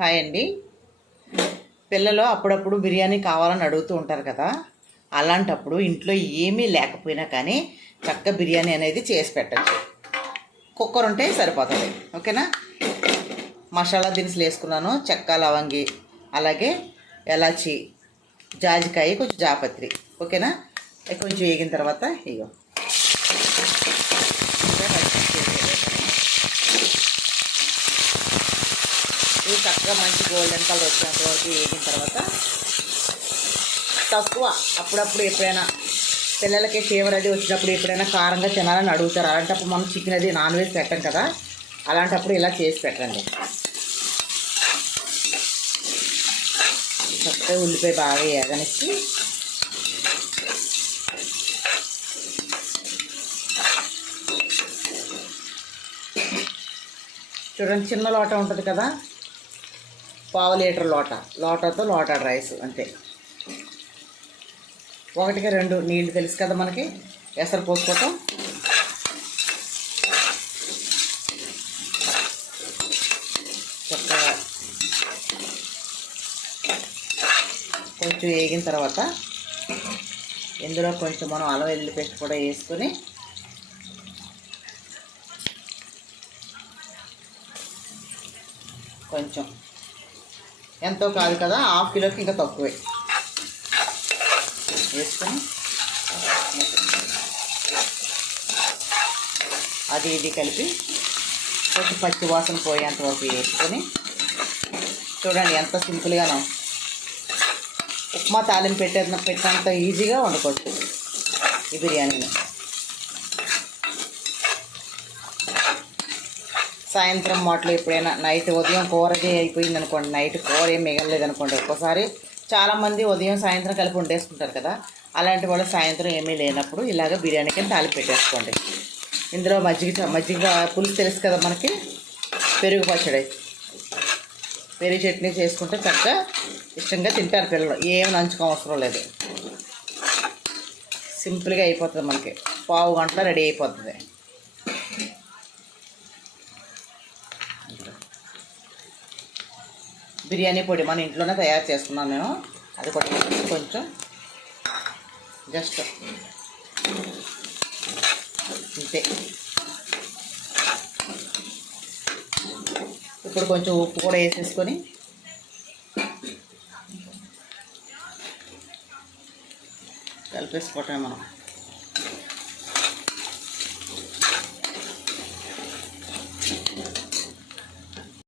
Hi అండి. పిల్లలు అప్పుడప్పుడు బిర్యానీ కావాలని అడుగుతూ ఉంటారు కదా. అలాంటప్పుడు ఇంట్లో ఏమీ లేకపోయినా కానీ చక్కగా బిర్యానీ అనేది చేసి పెట్టచ్చు. కుక్కర్ ఉంటే సరిపోతుంది. ఓకేనా. మసాలా దినుసులు వేసుకున్నాను. చెక్క, లవంగి, అలాగే ఎలాచి, జాజికాయ, కొంచెం జాపత్రి. ఓకేనా. కొంచెం వేగిన తర్వాత ఇగో ఇవి చక్కగా మంచి గోల్డెన్ కలర్ వచ్చేంత వరకు వేగిన తర్వాత తక్కువ అప్పుడప్పుడు ఎప్పుడైనా పిల్లలకి ఫీవర్ అది వచ్చినప్పుడు ఎప్పుడైనా కారంగా తినాలని అడుగుతారు. అలాంటప్పుడు మనం చికెన్ అది నాన్ వెజ్ పెట్టాం కదా, అలాంటప్పుడు ఇలా చేసి పెట్టండి. చక్కగా ఉల్లిపాయ బాగా వేగనిచ్చి చూడండి, చిన్న లోట ఉంటుంది కదా, పావు లీటర్ లోటాతో లోటా రైస్ అంతే. 1కి 2 నీళ్ళు తెలుసు కదా మనకి, ఎసరు పోసుకోవటం. చక్కగా కొంచెం వేగిన తర్వాత ఇందులో కొంచెం మనం అల్లం వెల్లుల్లి పేస్ట్ కూడా వేసుకొని కొంచెం, ఎంతో కాదు కదా, 1/2 కిలోకి ఇంకా తక్కువే వేసుకొని అది ఇది కలిపి కొంచెం పచ్చి వాసన పోయేంత వరకు వేసుకొని చూడండి ఎంత సింపుల్గానో. ఉప్మా తాలింపు పెట్టినంత ఈజీగా వండుకోవచ్చు ఈ బిర్యానీని. సాయంత్రం మాటలు ఎప్పుడైనా నైట్ ఉదయం కూరది అయిపోయింది అనుకోండి, నైట్ కూర ఏం మిగలలేదు అనుకోండి. ఒక్కోసారి చాలామంది ఉదయం సాయంత్రం కలిపి వండేసుకుంటారు కదా, అలాంటి వాళ్ళు సాయంత్రం ఏమీ లేనప్పుడు ఇలాగ బిర్యానీకి తాలింపు పెట్టేసుకోండి. ఇందులో మజ్జిగ పులుసు తెలుసు కదా మనకి, పెరుగు పచ్చడి, పెరుగు చట్నీ చేసుకుంటే చక్కగా ఇష్టంగా తింటారు పిల్లలు. ఏమి నంచుకో అవసరం లేదు, సింపుల్గా అయిపోతుంది మనకి. పావు గంటలో రెడీ అయిపోతుంది. బిర్యానీ పొడి మన ఇంట్లోనే తయారు చేసుకున్నాను నేను, అది కూడా కొంచెం జస్ట్ అంతే. ఇప్పుడు కొంచెం ఉప్పు కూడా వేసేసుకొని కలిపేసుకోవటమే మనం.